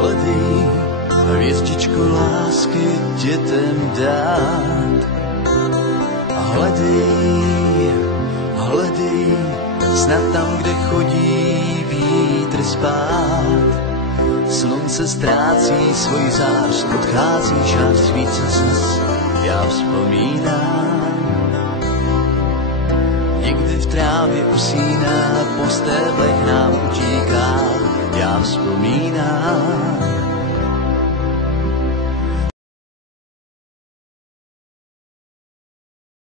hledej hvězdičku lásky dětem dát. A hledej, snad tam, kde chodí vítr spát. Slunce ztrácí svůj zář, odchází žár svíce zas, já vzpomínám. Někdy v trávě usíná, po stéblech nám utíká, já vzpomínám.